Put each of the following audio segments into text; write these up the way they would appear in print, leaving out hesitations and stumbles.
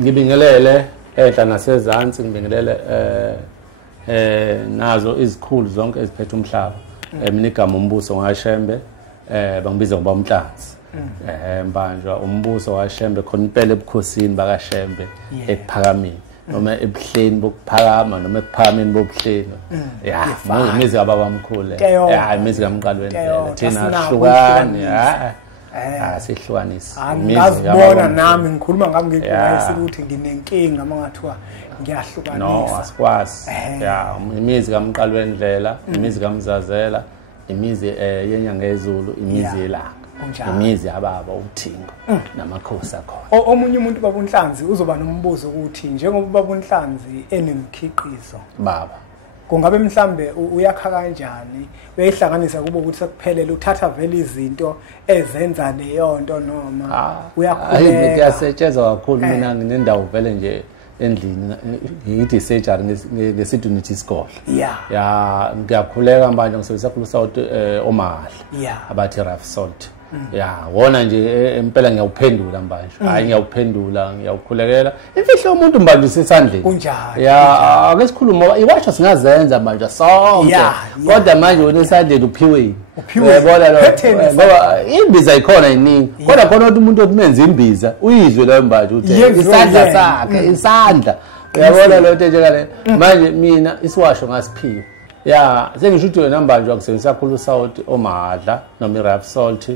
ngibingelele ehla nasezantsi ngibingelele nazo izikhulu zonke eziphethe umhlaba mina igama umbuso waShembe bangibiza ngoba uMhlanzi mbanjwa umbuso waShembe khona impela ebukhosini bakaShembe ekuphakameni noma ebuhleni bokuphakama noma ekuphakameni bobuhleni imizi kababamkhulu imizi kaMqalweni thina hlukani sihlukanisa ngazibona nami ngikhuluma ngami ngekho ukuthi nginenkinga mangathiwa ngiyahlukanisa no asikwazi imizi kaMqalweni Ndlela imizi kaMzazela imizi yenyanga yezulu imizi yelanga imizi yababa uThingo namakhosi akhona omunye umuntu baba uNhlanzi uzoba nombuzo ukuthi njengoba baba uNhlanzi enemkhiqizo baba kungabe mhlambe uyakha kanjani uyayihlanganisa kubo ukuthi sekuphelele uthatha vele izinto ezenza leyo nto noma uyakhuleka kuyasetshenzwa kakhulu mina nginendawo vele nje endlini ngithi surgery ngesidunity isikole ngiyakhuleka manje ngisebenzisa khulu South Omahle abathi rough salt wona nje impela ngiyawuphendula manje hayi ngiyawuphendula ngiyawukhulekela imfihlo umuntu mbanje sesandleni kunjani ake sikhuluma iwasho singazenza manje sonke kodwa manje wena esandleni uphiweni yabona lo ngoba imbiza ikhona iningi kodwa khona umuntu omenza imbiza uyizwe leyo manje uthi isandla sakhe isandla uyabona lo nto njengale manje mina isiwasho ngasiphiwe sengisho ukuthi wena manje akusebenzisa kakhulu South Omahle noma iRough Salt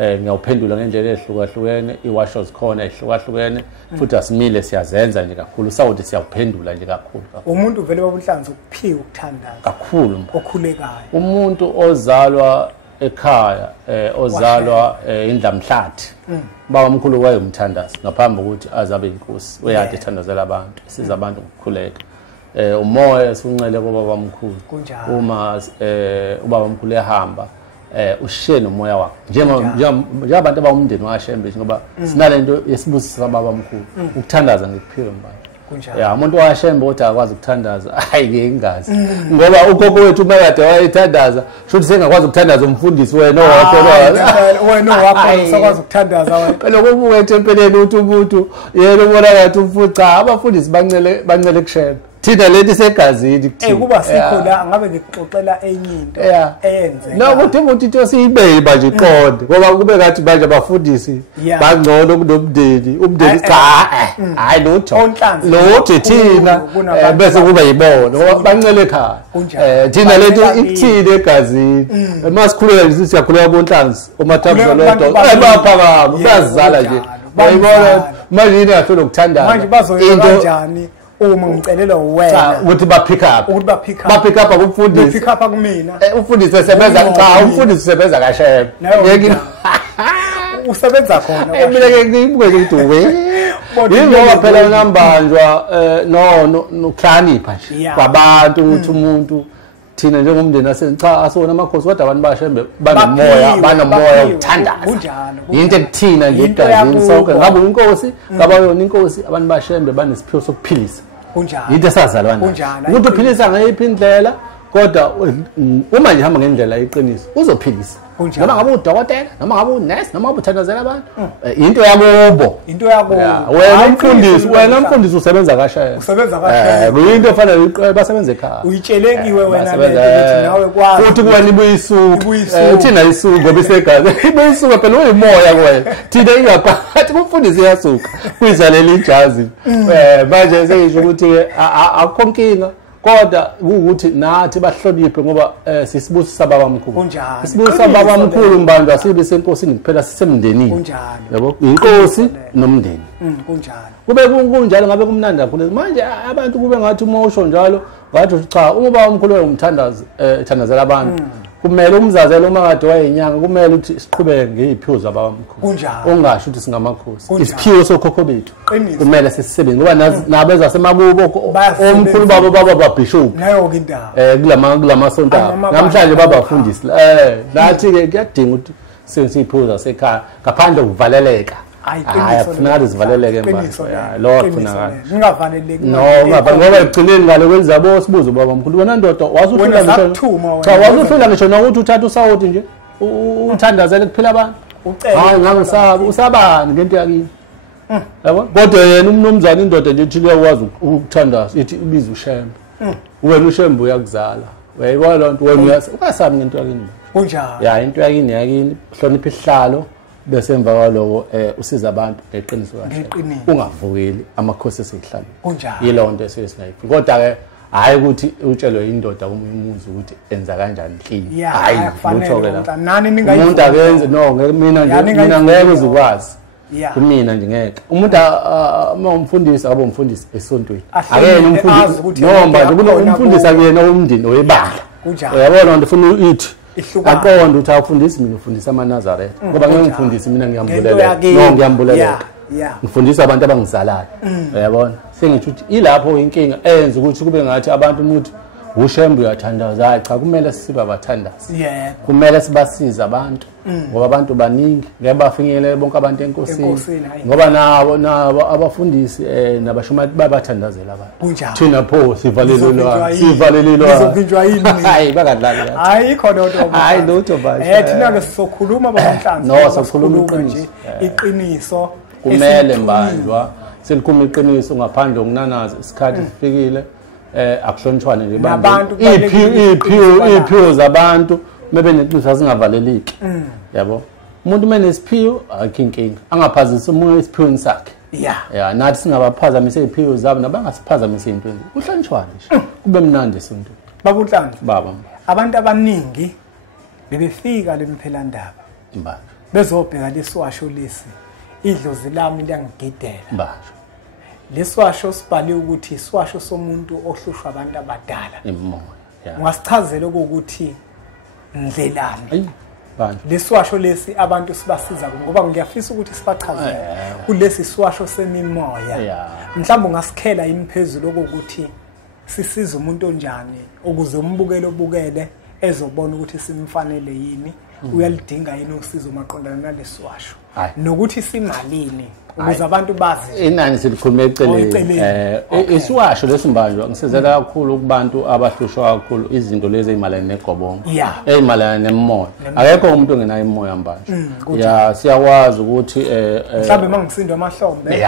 ngiyawuphendula ngendlela ehlukahlukene iwasho zikhona ehlukahlukene futhi asimile siyazenza nje kakhulu South siyawuphendula nje kakhulu umuntu vele baba uNhlanzi ukuphiwe ukuthandaza kakhulu okhulekayo umuntu ozalwa ekhaya ozalwa indlamhlathi baba omkhulu wayemthandaza ngaphambi kokuthi azabe inkosi uyade ethandazela abantu siza abantu ukukhuleka umoya siunqele kubaba omkhulu uma ubaba omkhulu ehamba ushiye nomoya wakhe njengabantu abawumndeni waShembe ngoba sinalento yesibusisa baba omkhulu ukuthandaza ngikuphiwe manje umuntu waShembe uthi akwazi ukuthandaza hayi ke ingazi ngoba ugogo wethu umakade wayethandaza shothi sengakwazi ukuthandaza umfundisi wena wena wakho usakwazi ukuthandaza wena phela kubuwethu empeleni uthi umuntu yena ubona ngathi umfuca abafundisi bancele kuShembe thina leti segazini kuba sikho la ngabe ngixoxela enye into eyenze no kuthi umuntu into siyibeba nje iqonde ngoba kube ngathi manje abafundisi bangcono kunomndeni umndeni cha hayi lutho thina bese kuba yibona ngoba bancele ekhaya thina lento ikuthile egazini masikhuleka nje siyakhuleka boNhlanzi umathambo lonto baphakama bazizala nje bayibona manje yini afela ukuthandaza manje bazoyenza kanjani uma ngicelela wena ukuthi bapick up kumfundisi pick up kumina umfundisi esebenza umfundisi usebenza kaShembe ngeke usebenza khona mina ngibukeke iduwe ngoba phela nambanjwa nokukhanipha nje kwabantu ukuthi umuntu thina njengomndeni asona amakhosi kodwa abantu baShembe banomoya ukuthandaza into ekuthina nje egazini sonke ngabe inkosi ngaba yona inkosi abantu baShembe banesiphiwo sokuphilisa kunjani into esazalwa nayo ukuthi uphilisa ngayiphi indlela kodwa uma nje hamba ngendlela eqiniso uzophilisa noma ngabe udokotela noma ngabe unurse noma ngabe uthandazela abantu into yakubo wena umfundisi usebenza kaShembe into efanele basebenze ekhaya uyitshelekiwe wena ukuthi nawe kwazi futhi kuwena ibuyisuku thina isuku ngoba isegazi ibuyisuku phela uyimoya kuwena thina ingaphakathi umfundisi uyasuka kuyizalela ijazi manje seyisho ukuthi akukho nkinga kodwa ukuthi nathi bahloniphe ngoba sisibusisa baba mkhulu sisibusisa baba mkhulu mbandwa sibe senkosini kuphela sisemndenini yabo inkosi nomndeni kube kunjalo ngabe kumnandi kakhulu manje abantu kube ngathi uma usho njalo ngathi cha uma baba mkhulu uyomthandaza ethandazela abantu kumele umzazela uma kade wayenyanga kumele ukuthi siqhubeke ngeziphiwo zababa mkhulu ungasho ukuthi singamakhosi isiphiwo sokhokho bethu kumele sisisebenze ngoba nabeza semakubo omkhulu baba babishop nayo ke indaba kulama sonto namhlanje babafundisi nathi ke kuyadinga ukuthi sesiphiwo zasekhaya ngaphandle ukuvaleleka afunakala zivaleleke manje lo afunakala ningavaleleki ngoba egcineni ngale kwenzabo sibuze baba mkhulu wena ndoda wasuhlula wasuhlula ngisho nokuthi uthatha uSouth nje uthandazele kuphela abantu hayi ngabe usabani ngento yakini yabo kodwa yena umnomzana indoda nje ithi uyakwazi ukuthandaza ithi ibiza ushembe wena ushembe uyakuzala uyayibona lonto wena uyasami ngento yakini kunjalo ya into yakini hlonipha isihlalo bese emva kwaloko usiza abantu ngeqiniso kahle ungavukeli amakhosi esihlalo kunjalo yilonto esesinayifi kodwa ke hayi ukuthi utshelwe indoda umuzi ukuthi enza kanjani inhlini hayi utho ke la nani ningayifunza umuntu akenze no mina ngeke uzukwazi kumina nje ngeke umuntu umfundisi abomfundisi esontweni akene umfundisi noma nje umfundisi akuyena umndini oyebala uyabona ndifuna ithi aqonda ukuthi awufundisi mina ufundisa amaNazaretha ngoba ngeke ngifundisi mina ngiyambulela no ngiyambulela ngifundisa abantu abangizalayo uyabona sengithi ukuthi ilapho inkinga enza ukuthi kube ngathi abantu umuthi ushembe uyathandaza hayi cha kumele sibe abathandazi kumele sibasize abantu ngoba abantu baningi ngeke bafinyelele bonke abantu enkosini ngoba nabo abafundisi nabashumayeli babathandazela abantu thina pho sivalelelwa sizovinjwa yini hayi bakadlali hayi khona into hayi lutho bashi thina ke sizokhuluma bamhlanje no sokhuluma nje iqiniso kumele mbanjwa selikhuma iqiniso ngaphandle okunanaza isikhathi sifikile akuhlonishwane nje abantu iphiwo zabantu mebe neqiniso singavaleliki yabo umuntu menesiphiwo akinkinga angaphazisa umuntu esiphiyweni sakhe ya nathi singabaphazamise iziphiwo zabo nabangasiphazamise into uhlonishwane nje kube mnandi isinto babunhlanzi baba abantu abaningi bebefika lemphelandaba mbanje bezobheka leswasho lesi idlozi lami liyangigidela mbanje leswasho sibhaliwe ukuthi iswasho somuntu ohlushwa abantu abadala imoya ungasichazela ukuthi ndlelani banje leswasho lesi abantu sibasiza ngoba ngiyafisa ukuthi sibachazele kulesi swasho semimoya mhlawumbe ungasikhela imphezulu ukuthi sisiza umuntu onjani ukuze umbukele obukele ezobona ukuthi simfanele yini uyalidinga yini usizo maqondana naleswasho nokuthi simalini ukuze abantu bazi inani silikhuluma eceleni isiwasho lesimbanjwa ngisizela kakhulu kubantu abahlushwa kakhulu izinto lezi ezimalana negobongo ezimalana nemoya akekho umuntu ongenayo imoya mbanje ya siyakwazi ukuthi mhlawumbe mangisindwa amahlombe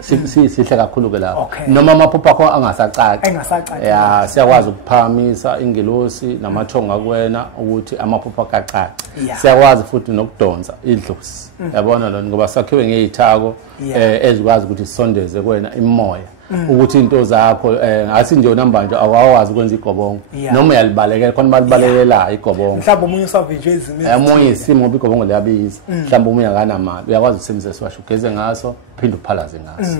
sihle kakhulu ke lapho noma amaphupho akho angasacaci ya siyakwazi ukuphakamisa ingelosi namathonga kuwena ukuthi amaphupho akacaci siyakwazi futhi nokudonsa idlozi yabona lo ngoba sakhiwe ngezithako ezikwazi ukuthi sisondeze kuwena imoya ukuthi into zakho ngasi nje nambanje awawazi ukwenza igobongo noma uyalibalekela khona balibalekela igobongo mhlawumbe umunye usavinjwe izimo umunye isimo ngoba igobongo liyabiza mhlawumbe umunye akanamali uyakwazi ukusebenzisa isiwasho ugeze ngaso phinde uphalaze ngaso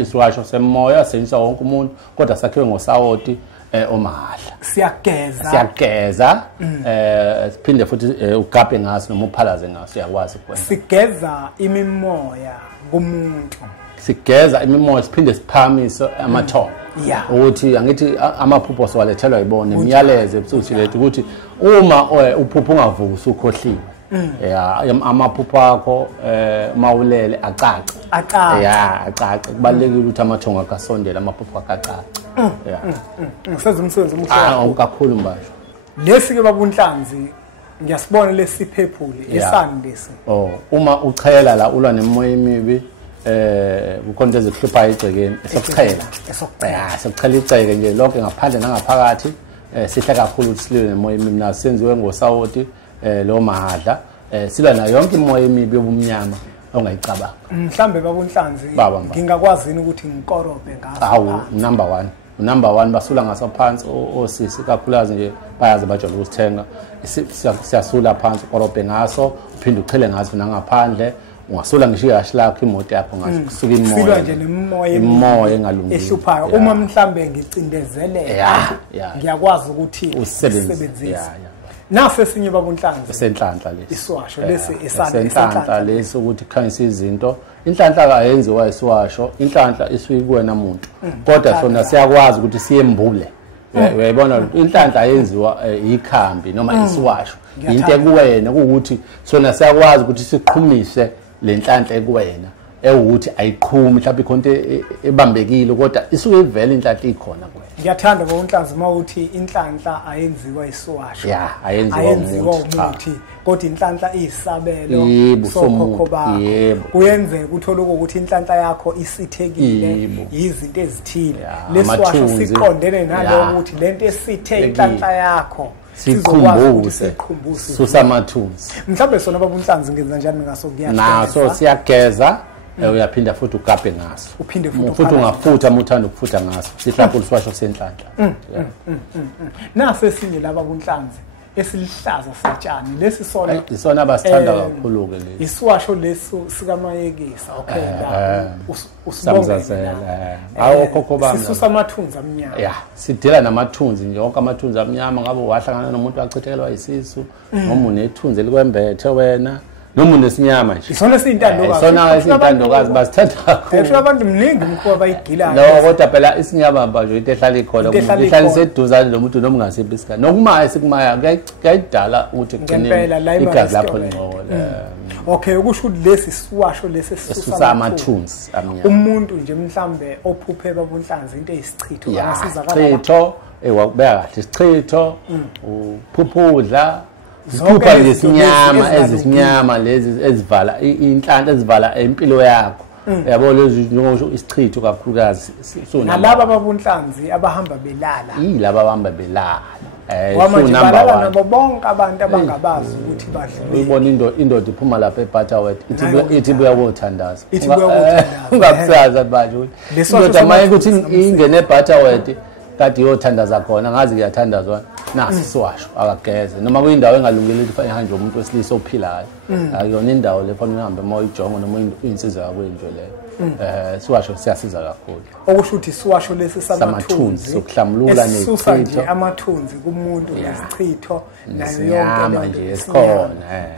isiwasho semoya senza wonke umuntu kodwa sakhiwe ngosawoti omahla siyageza siphinde futhi ugabhe ngaso noma uphalaze ngaso uyakwazi ukwenza sigeza imimoya kumuntu sigeza imimoya siphinde siphamise amathongo ukuthi angithi amaphupho siwalethelwa yibona imiyaleze ebusuku lethu ukuthi uma uphupho ungavuki usukhohliwe amaphupho akho mawulele acace acace kubalekile ukuthi amathongo akasondela amaphupho akacace ngisenza umsebenzi omkhulu kakhulu manje lesi ke babunhlanzi ngiyasibona lesiphephule esani lesi uma uchayela la ulwa nemoya emibi kukhona ezikuhlupha egcekeni sokuchela igceke nje lonke ngaphandle nangaphakathi sihle kakhulu ukuthi siliwe nemoya emibi naso senziwe ngosawoti lo mahadla silwa nayo yonke imoya emibi yobumnyama ongayicabanga mhlambe babunhlanzi ngingakwazi ukuthi ngikorobhe ngaso hawu number 1 basula ngasaphansi osisi kakhulukazi nje bayazi bajwayele ukusithenga siyasula phansi ukorobhe ngaso uphinde uchele ngaso nangaphandle ungasula ngisho kahle lakho imoto yakho ngaso kusuka imoya nje nemoya engalungile ehluphayo uma mhlambe ngicindezeleka ngiyakwazi ukuthi usebenzise nase esinye babunhlanzi esenhlanhla lesi iswasho lesi esenhlanhla lesi ukuthi khanyisa izinto inhlanhla ayenziwa isiwasho inhlanhla isikuwena umuntu kodwa sona siyakwazi ukuthi siyembule uyayibona inhlanhla ayenziwa ikhambi noma isiwasho into ekuwena ukuthi sona siyakwazi ukuthi siqhumise lenhlanhla ekuwena ewukuthi ayiqhumi mhlawumbe ikhonto ebambekile kodwa isuke ivele inhlanhla ikhona kuwena. Ngiyathanda ngoNhlanhla mawuthi inhlanhla ayenziwa isiwasho. Ayenziwa umuthi kodwa inhlanhla iyisabelo sokhokho bakho. Kuyenzeka uthola ukuthi inhlanhla yakho isithekile izinto ezithile. Lesiwasho siqondene nalo ukuthi lento esithe inhlanhla yakho sikhumbuze susa amathunzi. Mhlawumbe sona baba uNhlanhla ngenza njani ngaso kuyageza. Naso siyageza uyaphinda futhi ugabe ngaso. Uphinde futhi ungafutha uthanda ukufutha ngaso. Sihlapha usiwasho senhlanhla. Nase esinye laba uNhlanhla esilihlaza satshani lesi sona isona abasithanda kakhulu ke lesi. Isiwasho leso sikamayekisa usibongela. Awu khokho bami. Sisusa amathunzi amnyama. Sidila namathunzi nje onke amathunzi amnyama ngabe wahlangana nomuntu wachithekelwa isisu noma unethunzi elikwembethe wena noma unesinyama nje. Isona siyintandokazi. Isona siyintandokazi basithanda kakhulu. Esho abantu mningi umkhuba bayigilayo. No kodwa phela isinyama manje into ehlala ikhona ihlala iseduzane nomuntu noma ungasiphi isikhathi. Nokumaya sikumaya kuyayidala ukuthi kugcine igazi lapho lingcola. Okay ukusho ukuthi lesi siwasho lesi esisusa amathunzi amnyama. Umuntu nje mhlambe ophuphe babunhlanzi into eyisichitho angasiza kanjani? Ichitho ewakubeka kahle isichitho uphuphudla zikhupha ngesinyama ezisinyama lezi ezivala inhlanhla ezivala impilo yakho. Yabo lezi njengo isichitho kakhulukazi sona nalabo babunhlanzi abahamba belala yilabo abahamba belala balala nabo bonke abantu abangabazi ukuthi badle. Uyibona indoda iphuma lapha eButterworth ithi buya ukuthandaza. Ithi buya ukuthandaza. Ungakusaza manje ukuthi indoda maye ukuthi ingene eButterworth kade iyothandaza khona ngazi kuyathandazwa nasi siwasho akageze noma kuyindawo engalungile ukuthi ihanjwe umuntu wesilisa ophilayo. Akuyona indawo lefanele uhambe uma uyijonga noma insizwa yakwenjwe leyo. Siwasho siyasiza kakhulu. Okusho ukuthi siwasho lesi samathunzi sokuhlamlula nesichitho nje amathunzi kumuntu nesichitho nayo yonke nje esikhona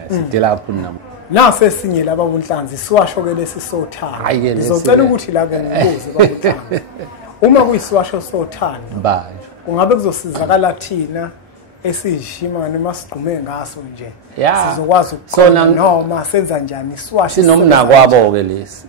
sidela kakhulu nabo. Nase esinye laba bunhlanzi siwasho ke lesi sothando. Ngizocela ukuthi la ke ngibuze babunhlanzi. Uma kuyisiwasho sothando manje ungabe kuzosizakala thina esizishimane masigqume ngaso nje sizokwazi ukukhona noma senza njani isiwasho sinomna kwabo ke lesi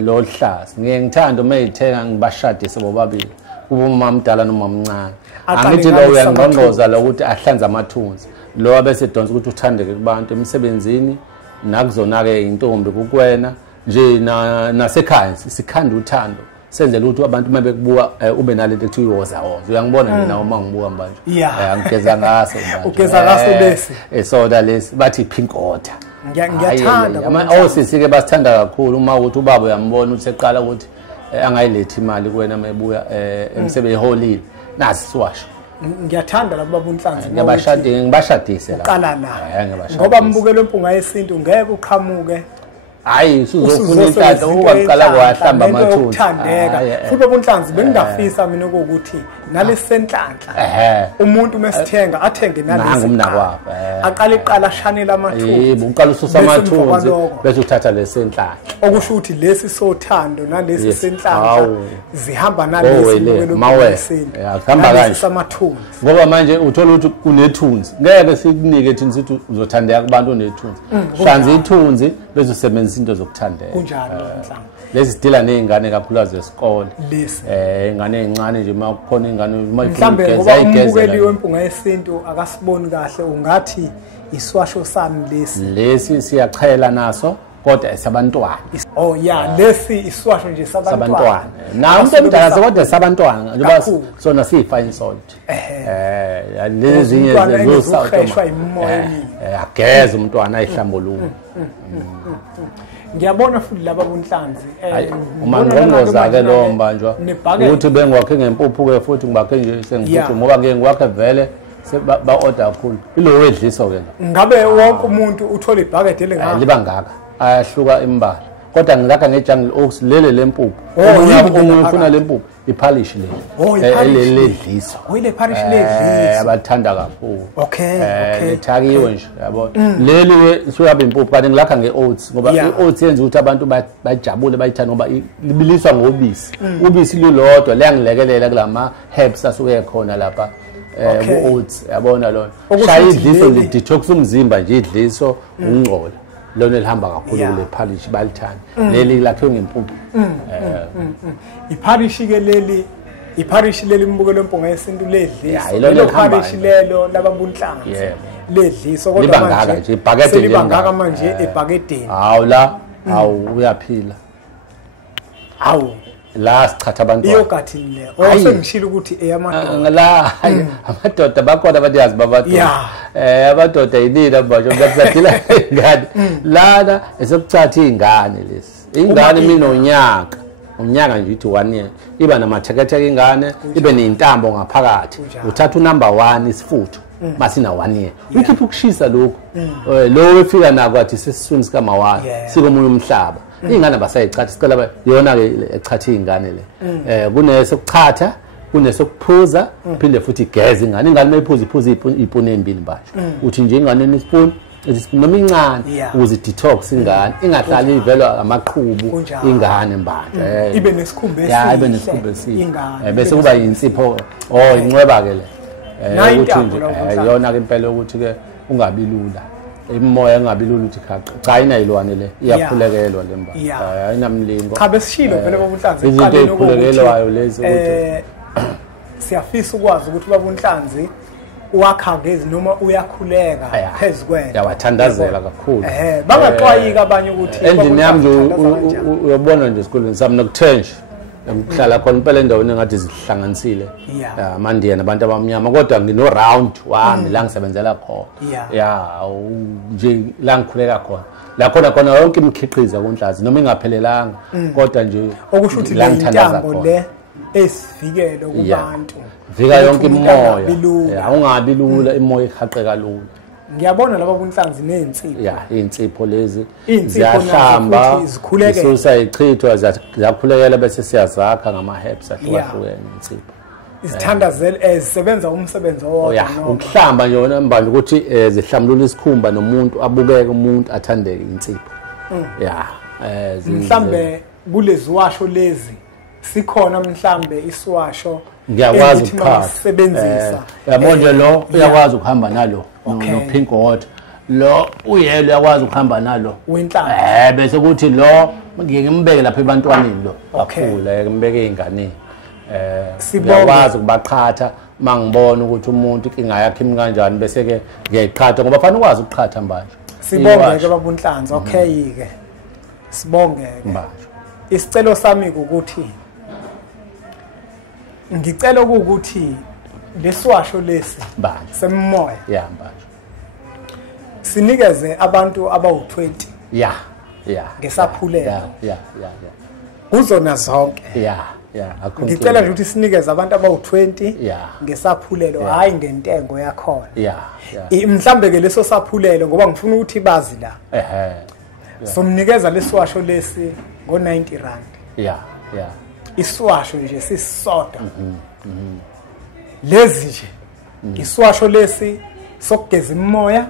lo hlazi ngiyengithanda uma ezithenga ngibashadise bobabili kuba umamdala noma umncane angithi lo uyangqonqoza lokuthi ahlanza amathunzi lo abese donsa ukuthi uthandeke kubantu emsebenzini nakuzona ke intombi kukwena nje nasekhaya sikhanda uthando senzela ukuthi abantu mabekubuka ube nalento ethi uyoza uyangibona mina uma ngibuka manje angigeza ngaso manje ugeza ngaso lesi soda lesi bathi pink water. Ngiyathanda osisi ke basithanda kakhulu uma ukuthi ubaba uyambona ukuthi eqala ukuthi angayilethi imali kuwena mayebuya emsebenzi eholile nasi siwasho. Ngiyathanda labo babunhlanzi ngibashadise la uqala la ngoba mbukelo impunga yesintu ngeke uqhamuke hayi sizofuna inhlanhla owaqala kwahlamba amathunzi futhi babunhlanzi bengingafisa mina ukuthi nalesenhlanhla umuntu mesithenga athenge nalesi ngumnakwabo aqala iqala shanela amathunzi uqala ususa amathunzi bese uthatha lesenhlanhla okusho ukuthi lesi sothando nalesi senhlanhla zihamba nalesi mbukelo yesintu hamba kanje amathunzi ngoba manje uthola ukuthi kunethunzi ngeke sikunike thina sithi uzothandeka kubantu onethunzi hlanza ithunzi bese usebenzisa into zokuthandeka kunjalo Nhlanhla lezi sidila nezingane kakhulukazi zesikole lesi ingane ezincane nje makukhona ingane mhlambe ngoba umbukeli wempunga yesintu akasiboni kahle ungathi iswasho sami lesi siyachela naso kodwa esabantwana lesi iswasho nje sabantwana na umuntu omdala kodwa sabantwana njengoba sona siyifine salt lezi zinye zokukheshwa imoyeni ageza umntwana ayihlambulungu. Ngiyabona futhi laba bunhlanzi uma ngqonqoza ke lo mbanjwa ukuthi bengwakhe ngempuphu ke futhi ngibakhe nje sengifuthi ngoba ngeke ngiwakhe vele ba order kakhulu ilo wedliso ke ngabe wonke umuntu uthola ibhakede elingaka liba ngaka ayahluka imbala kodwa ngilakha ngejungle oaks lele lempuphu omunye ufuna lempuphu ipolish le ledliso ile polish ledliso abathanda kakhulu okay lithakiwe nje yabo leli ke suyaba impuphu kanti ngilakha ngeoats ngoba ioats yenza ukuthi abantu bajabule bayithanda ngoba libiliswa ngobisi ubisi lulodwa liyangilekelela kulama herbs asuke khona lapha ku-oats yabona lona shaya idliso li-detox umzimba nje idliso ungcola lona elihamba kakhulu kule parish balithanda leli lakhiwe ngempuphu iparish ke leli iparish leli imbukelo empunga yesintu ledlisa lo parish lelo lababunhlanga ledliso kodwa manje ibhakede libangaka manje ebhakedeni hawu la hawu uyaphila hawu la sichatha abantu iyogathini le osengishilo ukuthi eyamadoda la amadoda bakhona abayazi babadoda abadoda yinini manje bakuzathila ingane lana esekuchatha izingane lesi ingane mina unyaka nje ithi 1 year iba namatheketheke ingane ibe nentambo ngaphakathi uthatha unumber 1 isifutho masina 1 year ukhipha ukushisa lokho lo efika nako athi sesiswini sika mawazi sikomunye umhlaba ingane basayichatha sicela yona ke echatha izingane le kunesekuchatha kunesokuphuza phinde futhi igeze ingane mayiphuza ipuni embili manje uthi nje ingane nespoon noma incane ukuze detox ingane ingahlali ivelwa amaqhubu ingane mbanje ibe nesikhumba ibe nesikhumba ingane bese kuba yinsipho inqweba ke le ukuthi nje yona ke impela ukuthi ke ungabi lula imoya engabi lula uthi cha inayilwane le iyaphulekelwa le mba ayinamlingo cha besishilo vele babunhlanzi izinto eziphulekelwayo lezi ukuthi siyafisa ukwazi ukuthi babunhlanzi wakha ngezi noma uyakhuleka phezukweni yawathandazela kakhulu bangaxwayika abanye ukuthi endini yami uyobona nje esikoleni sami nokuthenje ngihlala khona impela endaweni engathi zihlanganisile amandiya nabantu abamnyama kodwa ngino round wami la ngisebenzela khona nje la ngikhuleka khona la khona yonke imikhiqizo kunhlazi noma ingaphelelanga kodwa nje okusho ukuthi le intambo le esivikelo kubantu vika yonke imoya ungabi lula imoya ikhaqeka lula ngiyabona laba bunhlanzi nezinsipho izinsipho lezi ziyahlamba isusa ichithwa ziyakhulekela bese siyazakha ngama herbs ahlukahlukene insipho izithandazeli ezisebenza umsebenzi owodwa ukuhlamba nje wona mbanje ukuthi zihlambulula isikhumba nomuntu abukeke umuntu athandeke insipho mhlambe kulezi washo lezi sikhona mhlambe iswasho ngiyakwazi ukusebenzisa yabona lo uyakwazi ukuhamba nalo no pink water lo uyelo uyakwazi ukuhamba nalo wenhlanga bese kuthi lo ngimbeke lapha ebantwaneni lo kakhulu ngimbeke ingane ngiyakwazi ukubaqhatha mangibona ukuthi umuntu inkinga yakhe imi kanjani bese ke ngiyayiqhatha ngoba fanele ukwazi ukuqhatha manje sibongeke babunhlanzi ke sibongeke manje isicelo sami ukuthi ngicela ukuthi leswasho lesi semmoya manje sinikeze abantu abawu20 ngesaphulelo kuzona zonke ngicela nje ukuthi sinikeze abantu abawu20 ngesaphulelo hayi ngentengo yakhona mhlambe ke leso saphulelo ngoba ngifuna ukuthi bazi la somnikeza leswasho lesi ngo90 rand iswasho nje sisodwa lezi nje iswasho lesi sokugeza imoya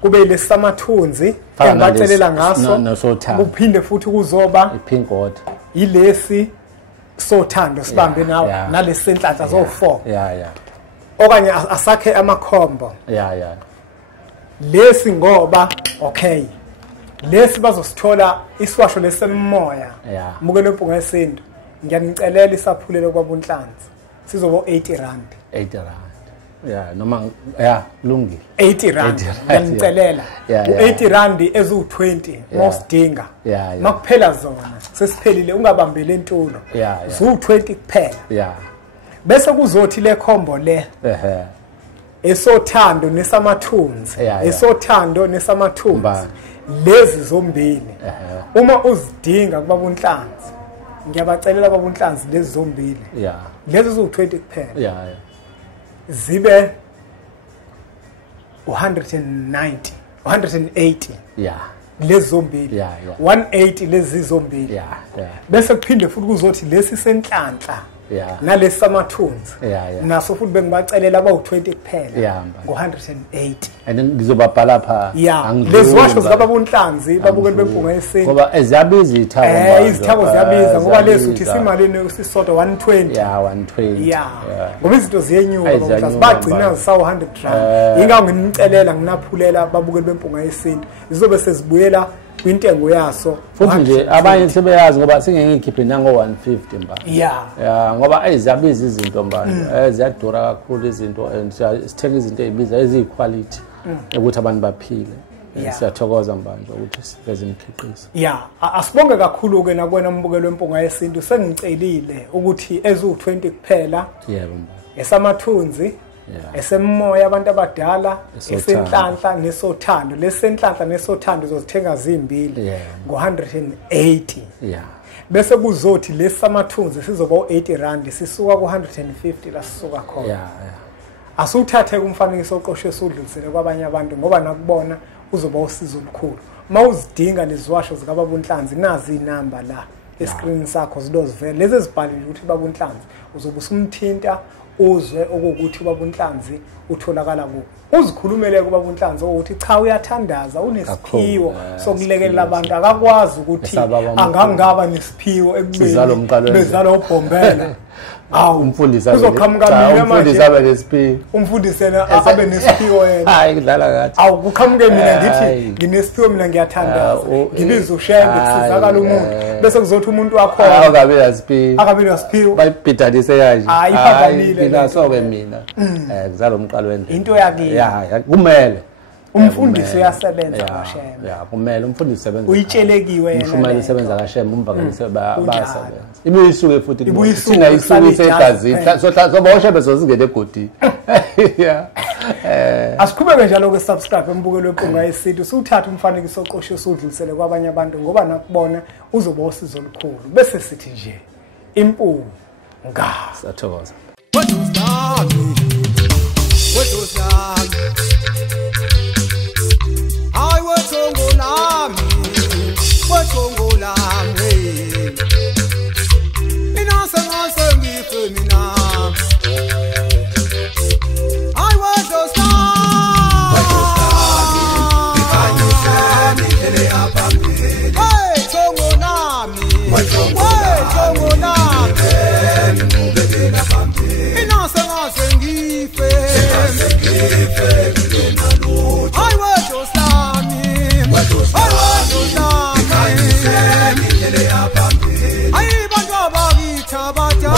kube lesamathunzi engacelela ngaso kuphinde futhi kuzoba ipink water ilesi sothando sibambe nawo nalesi senhlanhla zo4 okanye asakhe amakhombo lesi ngoba lesi bazosithola iswasho lesemoya mukelo empunga yesintu ngiyanicelela isaphulelo kwabunhlanzi sizoba 80 rand 80 rand noma kulungile 80 rand ngiyanicelela u80 rand ezu20 mosidinga makuphela zona sesiphelile ungabambele entulo zu20 kuphela bese kuzothi le khombo le esothando nesamathunzi esothando nesamathunzi lezi zombili uma uzidinga kubabunhlanzi ngiyabacelela ababunhlanzi lezi zombili lezi zu20 kuphela zibe 180 lezi zombili 180 lezi zombili bese kuphinde futhi kuzothi lesi senhlanhla nalesi samathunzi naso futhi bengibacelela abawu20 kuphela ngo180 and ngizobabhala pha lezi washo zikababunhlanzi babukeli bempunga yesintu ngoba eziyabiza izithako ziyabiza ngoba lezi uthi simalini sisodwa 120 120 ngoba izinto ziyenyuka ngomhla bagcina zisawu 100 rand inga nginicelela nginaphulela babukeli bempunga yesintu zizobe sezibuyela kwintengo yaso futhi nje abanye sebeyazi ngoba singengikhiphe nango 150 mba ngoba ayizabiza izinto manje ziyadura kakhulu izinto and sithenga izinto ezibiza eziquality ukuthi abantu baphile siyathokoza manje ukuthi siveze imikhiqizo asibonge kakhulu ke nakwena mbukelo wempunga yesintu sengicelile ukuthi ezu20 kuphela esamathunzi esemoya abantu abadala esenhlanhla nesothando lesenhlanhla nesothando uzozithenga zimbili ngo180 bese kuzothi lesamathunzi sizoba u80 rand sisuka ku150 la sisuka khona asuthathe kumfanekiso oqoshwe usudlulisele kwabanye abantu ngoba nakubona uzoba usizo olukhulu mawuzidinga leziwasho zikababunhlanzi nazi inamba la escreen sakho zidozivela lezi ezibhalile ukuthi babunhlanzi uzobe usumthinta uzwe ukuthi ubabunhlanzi utholakala kuphi uzikhulumele kubabunhlanzi ukuthi cha uyathandaza unesiphiwo sokulekelela abantu akakwazi ukuthi angangaba nesiphiwo ekubeni bezala ubhombela umfundisi umfundisi abe nesiphiwo umfundisi abe nesiphiwo yena hayi kudlala kathi awukuqhamuke mina ngithi nginesiphiwo mina ngiyathandaza ngibiza ushende kusizakala umuntu bese kuzothi umuntu wakho akabe yasiphiwo bayibhidanise kanje hayi nginaso-ke mina kuzalo umqalo wendlela into yakini kumele umfundisi uyasebenza kaShembe kumele umfundisi usebenza uyitshelekiwe yena umshumeli usebenza kaShembe umvakalise bayasebenza ibuyisuke futhi singayisukise egazini soba uShembe sozingena egodini asiqhubeke njalo ke subscribe embukelo wempunga yesintu siwuthatha umfanekiso oqoshwe usudlulisele kwabanye abantu ngoba nakubona uzoba usizo olukhulu bese sithi nje impunga sathokoza Ay, bantu abakithi abatya